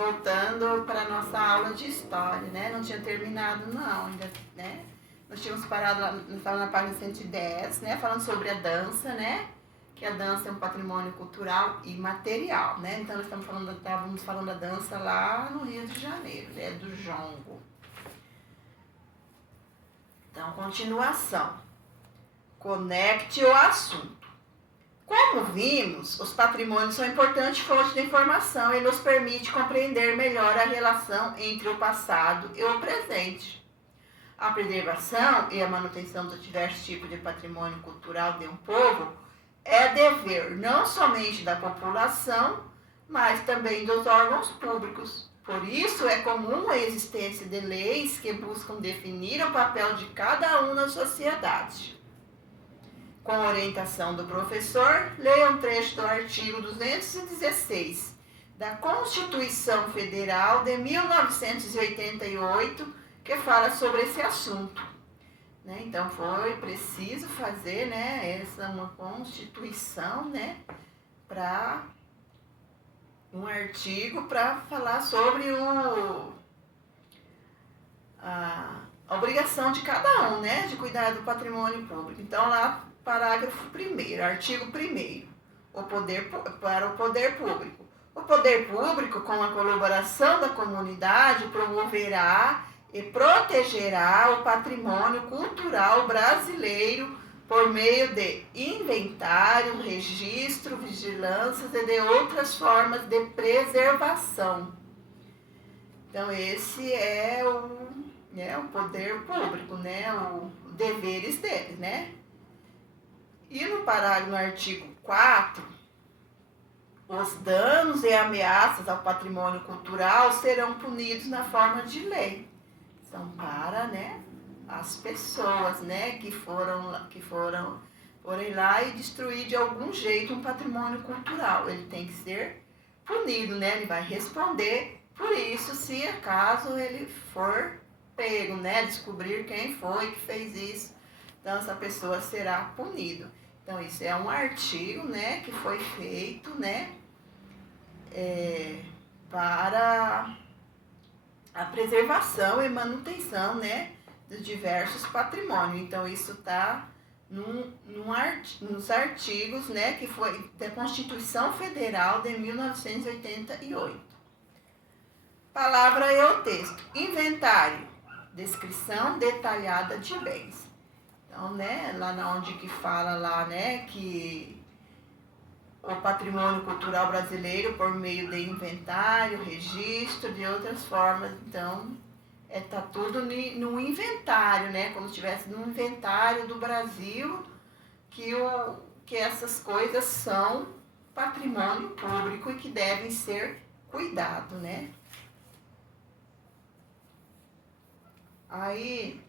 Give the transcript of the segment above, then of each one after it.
voltando para a nossa aula de história, né? Não tinha terminado não, ainda, né? Nós tínhamos parado lá, na página 110, né? Falando sobre a dança, né? Que a dança é um patrimônio cultural e material, né? Então nós estávamos falando da dança lá no Rio de Janeiro, né? Do jongo. Então, continuação. Conecte o assunto. Como vimos, os patrimônios são importante fonte de informação e nos permite compreender melhor a relação entre o passado e o presente. A preservação e a manutenção dos diversos tipos de patrimônio cultural de um povo é dever não somente da população, mas também dos órgãos públicos. Por isso, é comum a existência de leis que buscam definir o papel de cada um na sociedade. Com orientação do professor, leia um trecho do artigo 216 da Constituição Federal de 1988, que fala sobre esse assunto. Né? Então, foi preciso fazer, né, uma Constituição, né, para um artigo para falar sobre a obrigação de cada um, né, de cuidar do patrimônio público. Então, lá, parágrafo 1º, artigo 1º, para o poder público. O poder público, com a colaboração da comunidade, promoverá e protegerá o patrimônio cultural brasileiro por meio de inventário, registro, vigilância e de outras formas de preservação. Então, esse é o poder público, né, os deveres dele, né? E no artigo 4, os danos e ameaças ao patrimônio cultural serão punidos na forma de lei. São para, né, as pessoas, né, que forem lá e destruir de algum jeito um patrimônio cultural. Ele tem que ser punido, né? Ele vai responder por isso, se acaso ele for pego, né? Descobrir quem foi que fez isso. Então, essa pessoa será punida. Então, isso é um artigo, né, que foi feito, né, para a preservação e manutenção, né, dos diversos patrimônios. Então, isso está nos artigos, né, que foi da Constituição Federal de 1988. Palavra e o texto. Inventário. Descrição detalhada de bens. Então, né, lá onde que fala lá, né, que o patrimônio cultural brasileiro por meio de inventário, registro, de outras formas. Então, tá tudo no inventário, né, como se estivesse no inventário do Brasil, que essas coisas são patrimônio público e que devem ser cuidados, né. Aí,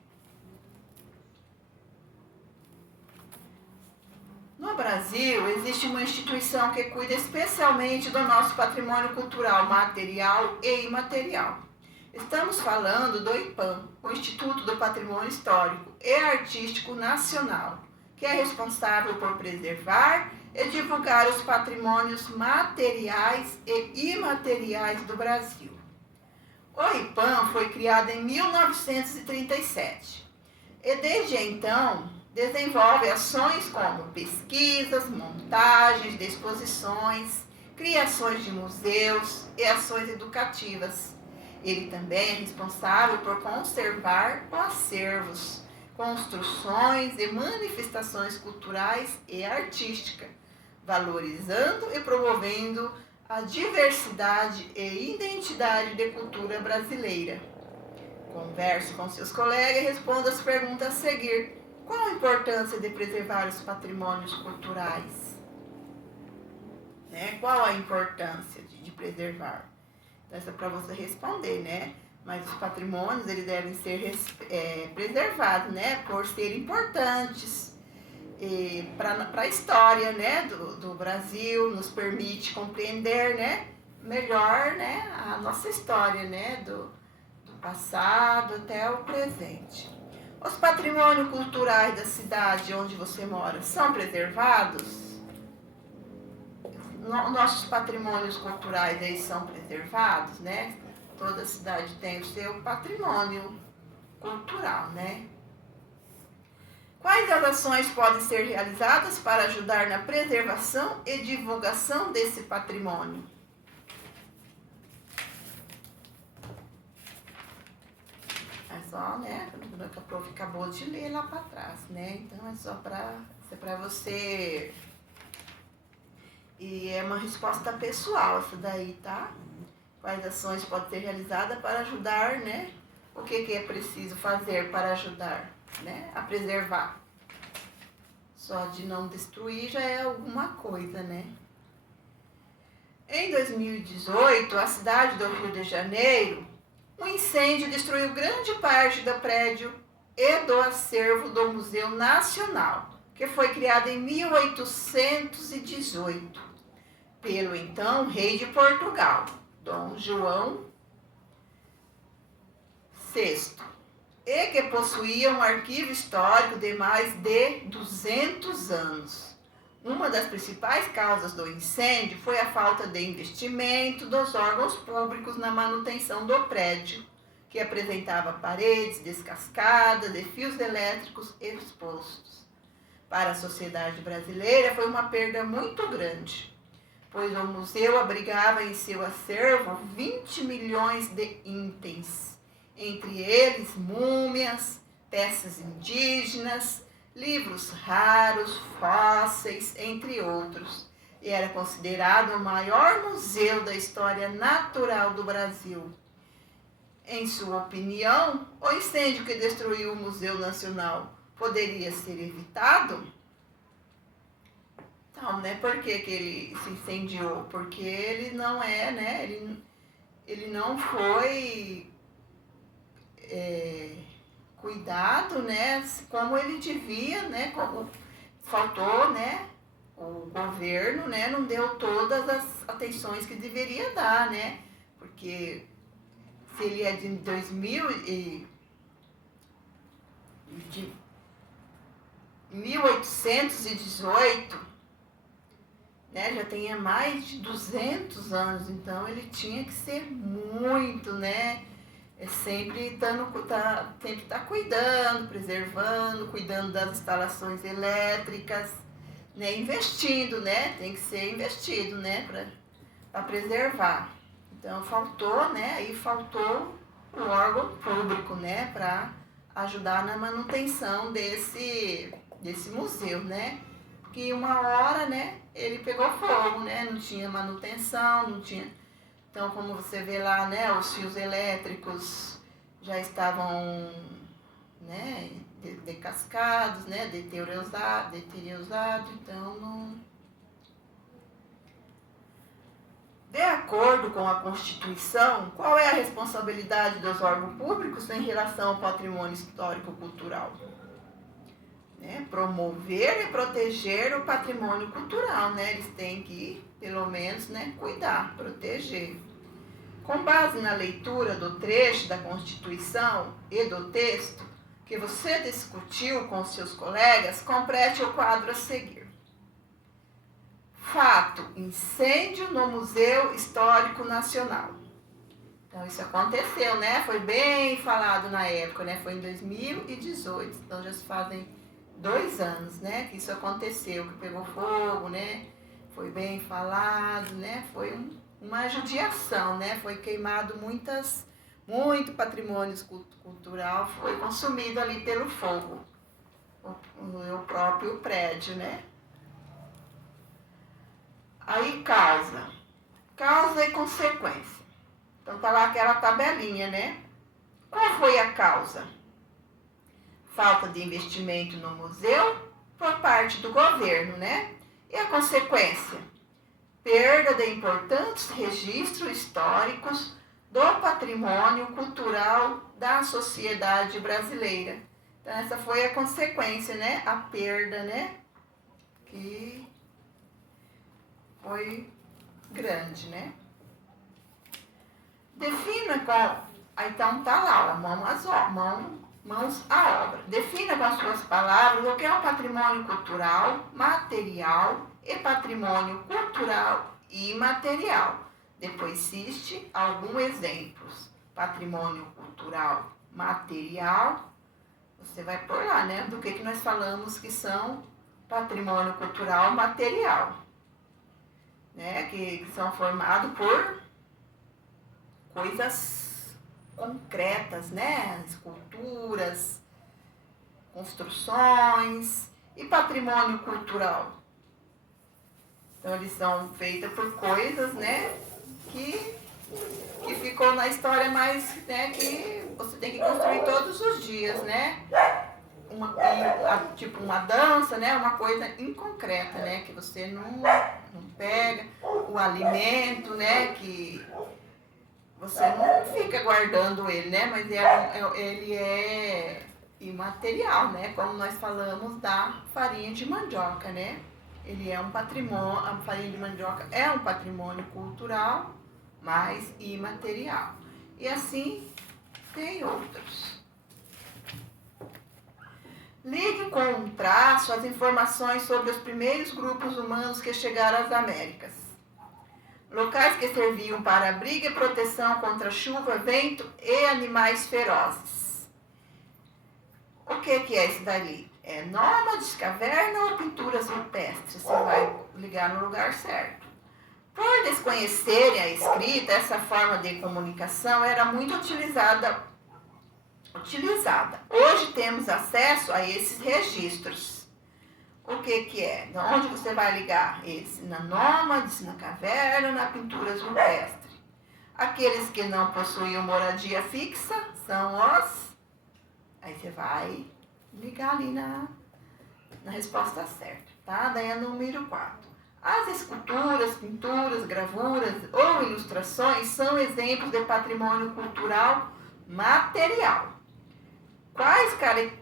no Brasil, existe uma instituição que cuida especialmente do nosso patrimônio cultural material e imaterial. Estamos falando do IPAM, o Instituto do Patrimônio Histórico e Artístico Nacional, que é responsável por preservar e divulgar os patrimônios materiais e imateriais do Brasil. O IPAM foi criado em 1937 e desde então desenvolve ações como pesquisas, montagens de exposições, criações de museus e ações educativas. Ele também é responsável por conservar os acervos, construções e manifestações culturais e artísticas, valorizando e promovendo a diversidade e identidade de cultura brasileira. Converse com seus colegas e responda as perguntas a seguir. Qual a importância de preservar os patrimônios culturais? Né? Qual a importância de preservar? Então, essa é para você responder, né? Mas os patrimônios, eles devem ser preservados, né? Por serem importantes para a história, né? do Brasil, nos permite compreender, né? Melhor, né? A nossa história, né? Do passado até o presente. Os patrimônios culturais da cidade onde você mora são preservados? nossos patrimônios culturais aí são preservados, né? Toda cidade tem o seu patrimônio cultural, né? Quais as ações podem ser realizadas para ajudar na preservação e divulgação desse patrimônio? É só, né? A prof acabou de ler lá para trás, né? Então é só para você. E é uma resposta pessoal essa daí, tá? Quais ações podem ser realizadas para ajudar, né? O que é preciso fazer para ajudar, né? A preservar. Só de não destruir já é alguma coisa, né? Em 2018, a cidade do Rio de Janeiro, um incêndio destruiu grande parte do prédio e do acervo do Museu Nacional, que foi criado em 1818, pelo então rei de Portugal, Dom João VI, e que possuía um arquivo histórico de mais de 200 anos. Uma das principais causas do incêndio foi a falta de investimento dos órgãos públicos na manutenção do prédio, que apresentava paredes descascadas e fios elétricos expostos. Para a sociedade brasileira foi uma perda muito grande, pois o museu abrigava em seu acervo 20 milhões de itens, entre eles múmias, peças indígenas, livros raros, fósseis, entre outros. E era considerado o maior museu da história natural do Brasil. Em sua opinião, o incêndio que destruiu o Museu Nacional poderia ser evitado? Então, né, por que ele se incendiou? Porque ele não é, né, ele não foi cuidado, né, como ele devia, né, como faltou, né, o governo, né, não deu todas as atenções que deveria dar, né, porque se ele é de 1818, né, já tem mais de 200 anos, então ele tinha que ser muito, né, sempre tá cuidando, preservando, cuidando das instalações elétricas, né, investindo, né, tem que ser investido, né, para preservar. Então faltou, né, aí faltou o órgão público, né, para ajudar na manutenção desse museu, né, que uma hora, né, ele pegou fogo, né, não tinha manutenção, não tinha. Então, como você vê lá, né, os fios elétricos já estavam, né, decascados, né, deteriorados, então não. De acordo com a Constituição, qual é a responsabilidade dos órgãos públicos em relação ao patrimônio histórico-cultural? Né, promover e proteger o patrimônio cultural, né? Eles têm que, pelo menos, né, cuidar, proteger. Com base na leitura do trecho da Constituição e do texto que você discutiu com seus colegas, complete o quadro a seguir. Fato: incêndio no Museu Histórico Nacional. Então, isso aconteceu, né? Foi bem falado na época, né? Foi em 2018, então já se fazem 2 anos, né? Que isso aconteceu, que pegou fogo, né? Foi bem falado, né? Foi uma judiação, né? Foi queimado muito patrimônio cultural, foi consumido ali pelo fogo, o próprio prédio, né? Aí causa e consequência. Então tá lá aquela tabelinha, né? Qual foi a causa? Falta de investimento no museu por parte do governo, né? E a consequência? Perda de importantes registros históricos do patrimônio cultural da sociedade brasileira. Então essa foi a consequência, né? A perda, né? Que foi grande, né? Defina qual. Então tá lá, mãos à obra. Defina com as suas palavras o que é o patrimônio cultural, material e patrimônio cultural imaterial. Depois cite alguns exemplos. Patrimônio cultural material. Você vai pôr lá, né? Do que nós falamos que são patrimônio cultural material. Né? Que são formados por coisas concretas, né? Esculturas, construções e patrimônio cultural. Então, eles são feitos por coisas, né? Que ficou na história, mas, né? Que você tem que construir todos os dias, né? Tipo uma dança, né? Uma coisa inconcreta, né? Que você não pega. O alimento, né? Que você não fica guardando ele, né? Mas ele é imaterial, né? Como nós falamos da farinha de mandioca, né? Ele é um patrimônio, a farinha de mandioca é um patrimônio cultural, mas imaterial. E assim tem outros. Ligue com um traço as informações sobre os primeiros grupos humanos que chegaram às Américas. Locais que serviam para abrigo e proteção contra chuva, vento e animais ferozes. O que é isso dali? É nômades, caverna ou pinturas rupestres? Você vai ligar no lugar certo. Por desconhecerem a escrita, essa forma de comunicação era muito utilizada. Hoje temos acesso a esses registros. O que é? De onde você vai ligar esse? Na nômades, na caverna, na pinturas rupestres. Aqueles que não possuíam moradia fixa são os... Aí você vai ligar ali na resposta certa, tá? Daí é número 4. As esculturas, pinturas, gravuras ou ilustrações são exemplos de patrimônio cultural material. Quais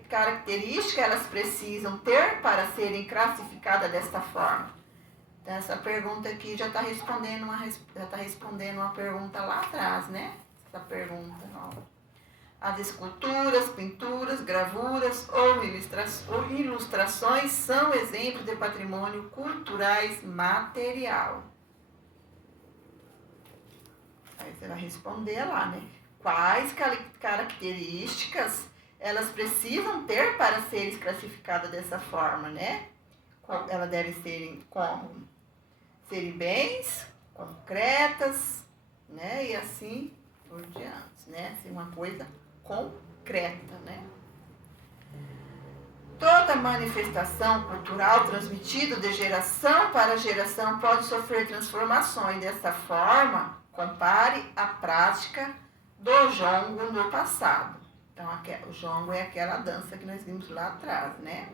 características elas precisam ter para serem classificadas desta forma? Então, essa pergunta aqui já está respondendo uma pergunta lá atrás, né? Essa pergunta, ó. As esculturas, pinturas, gravuras ou ilustrações são exemplos de patrimônio culturais material. Aí você vai responder lá, né? Quais características elas precisam ter para serem classificadas dessa forma, né? Ela deve serem como? Serem bens, concretas, né? E assim por diante, né? Ser uma coisa concreta, né? Toda manifestação cultural transmitida de geração para geração pode sofrer transformações. Dessa forma, compare a prática do jongo no passado. Então, o jongo é aquela dança que nós vimos lá atrás, né?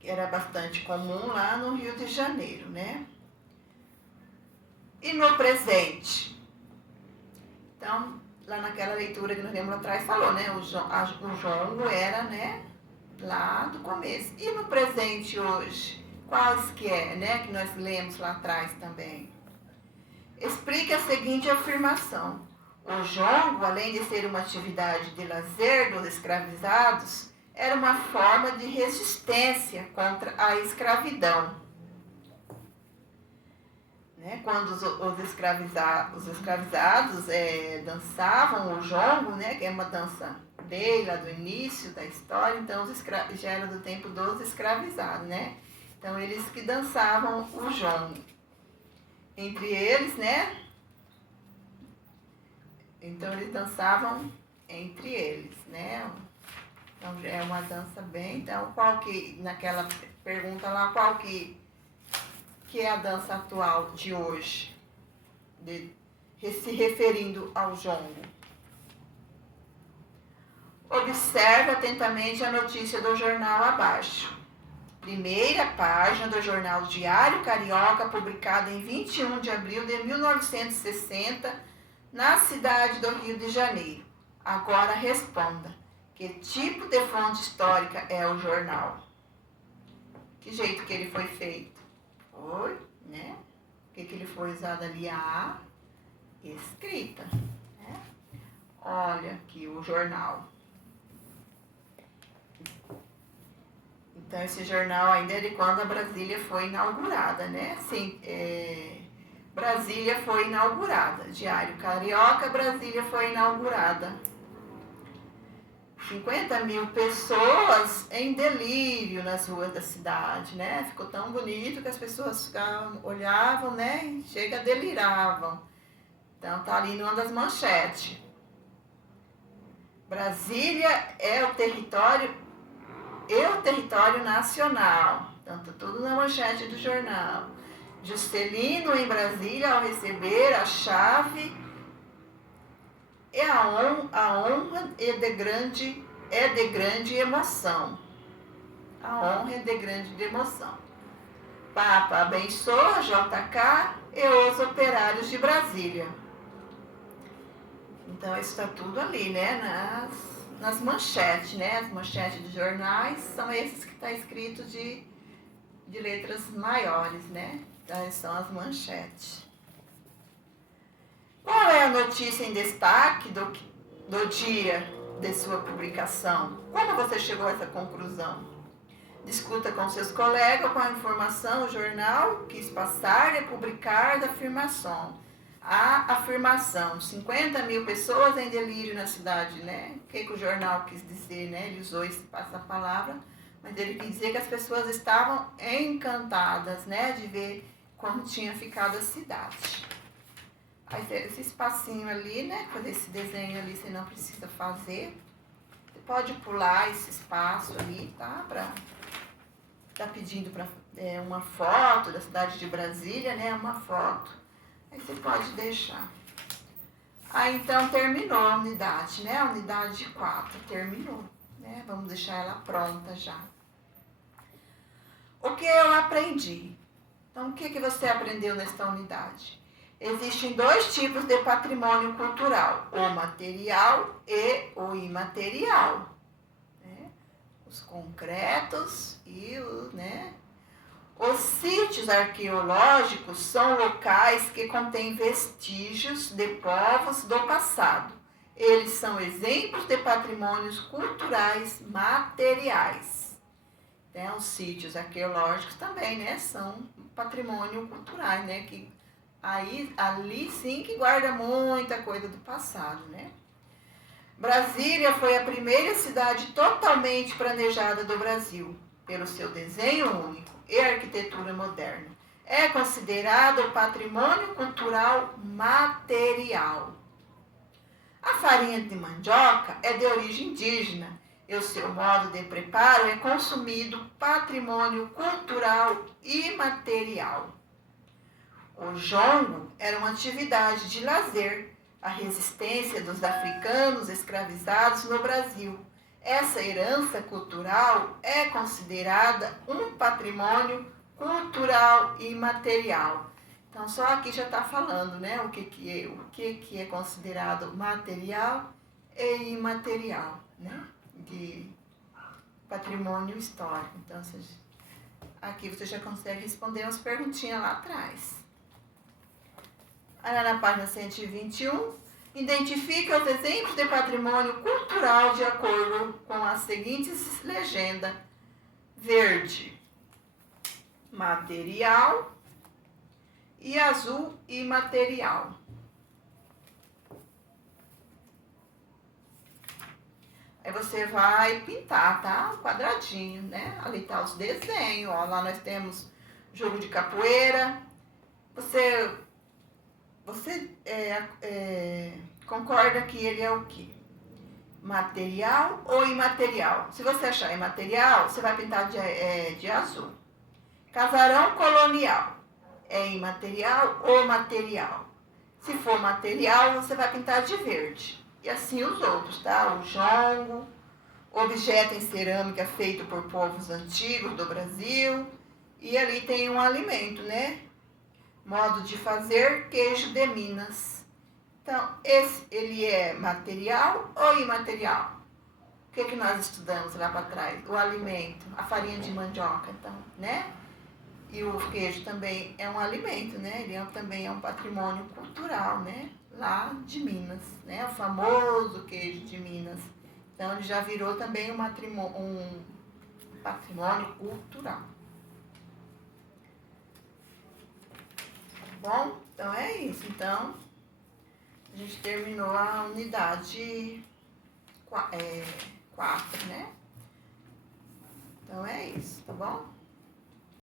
Que era bastante comum lá no Rio de Janeiro, né? E no presente? Então, lá naquela leitura que nós vimos lá atrás, falou, né? O jongo era, né? Lá do começo. E no presente hoje? Quais que é, né? Que nós lemos lá atrás também. Explique a seguinte afirmação. O jongo, além de ser uma atividade de lazer dos escravizados, era uma forma de resistência contra a escravidão. Né? Quando os escravizados dançavam o jongo, né? Que é uma dança bem lá do início da história, então já era do tempo dos escravizados, né? Então eles que dançavam o jongo. Entre eles, né? Então eles dançavam entre eles, né? Então é uma dança bem. Então, qual que, naquela pergunta lá, qual que é a dança atual de hoje? Se referindo ao jongo. Observe atentamente a notícia do jornal abaixo. Primeira página do jornal Diário Carioca, publicada em 21 de abril de 1960, na cidade do Rio de Janeiro. Agora responda. Que tipo de fonte histórica é o jornal? Que jeito que ele foi feito? Foi, né? O que ele foi usado ali? A escrita. Né? Olha aqui o jornal. Então, esse jornal ainda é de quando a Brasília foi inaugurada, né? Sim, Brasília foi inaugurada. Diário Carioca, Brasília foi inaugurada. 50 mil pessoas em delírio nas ruas da cidade, né? Ficou tão bonito que as pessoas olhavam, né? E chega, deliravam. Então, tá ali numa das manchetes. Brasília é o território nacional. Então, tá tudo na manchete do jornal. Juscelino em Brasília ao receber a chave a honra é de grande emoção. A honra é de grande emoção. Papa abençoa JK e os operários de Brasília. Então, isso está tudo ali, né? Nas manchetes, né? As manchetes dos jornais são esses que está escrito de letras maiores, né? Então, são as manchetes. Qual é a notícia em destaque do dia de sua publicação? Como você chegou a essa conclusão? Discuta com seus colegas qual a informação o jornal quis passar e publicar da afirmação. A afirmação, 50 mil pessoas em delírio na cidade, né? O que o jornal quis dizer, né? Ele usou essa palavra, mas ele quis dizer que as pessoas estavam encantadas, né? De ver como tinha ficado a cidade. Aí esse espacinho ali, né? Fazer esse desenho ali, você não precisa fazer. Você pode pular esse espaço ali, tá? Tá pedindo para uma foto da cidade de Brasília, né? Uma foto. Aí você pode deixar. Aí então terminou a unidade, né? A unidade 4 terminou, né? Vamos deixar ela pronta já. O que eu aprendi? Então, o que você aprendeu nesta unidade? Existem 2 tipos de patrimônio cultural, o material e o imaterial. Né? Os concretos e os sítios arqueológicos são locais que contêm vestígios de povos do passado. Eles são exemplos de patrimônios culturais materiais. Então, os sítios arqueológicos também, né, são patrimônio cultural, né, que ali sim que guarda muita coisa do passado, né? Brasília foi a primeira cidade totalmente planejada do Brasil, pelo seu desenho único e arquitetura moderna. É considerado patrimônio cultural material. A farinha de mandioca é de origem indígena e o seu modo de preparo é consumido patrimônio cultural imaterial. O jongo era uma atividade de lazer, a resistência dos africanos escravizados no Brasil. Essa herança cultural é considerada um patrimônio cultural imaterial. Então, só aqui já está falando, né, o que é considerado material e imaterial, né, de patrimônio histórico. Então, aqui você já consegue responder umas perguntinhas lá atrás. Aí, na página 121, identifica os exemplos de patrimônio cultural de acordo com as seguintes legendas. Verde, material, e azul, imaterial. Aí você vai pintar, tá? Um quadradinho, né? Ali tá os desenhos, ó. Lá nós temos jogo de capoeira. Você concorda que ele é o quê? Material ou imaterial? Se você achar imaterial, você vai pintar de azul. Casarão colonial. É imaterial ou material? Se for material, você vai pintar de verde. E assim os outros, tá? O jongo, objeto em cerâmica feito por povos antigos do Brasil. E ali tem um alimento, né? Modo de fazer, queijo de Minas. Então, ele é material ou imaterial? O que nós estudamos lá para trás? O alimento, a farinha de mandioca, então, né? E o queijo também é um alimento, né? Ele também é um patrimônio cultural, né? Lá de Minas, né? O famoso queijo de Minas. Então, ele já virou também um patrimônio cultural. Tá bom? Então é isso. Então, a gente terminou a unidade 4, né? Então é isso, tá bom?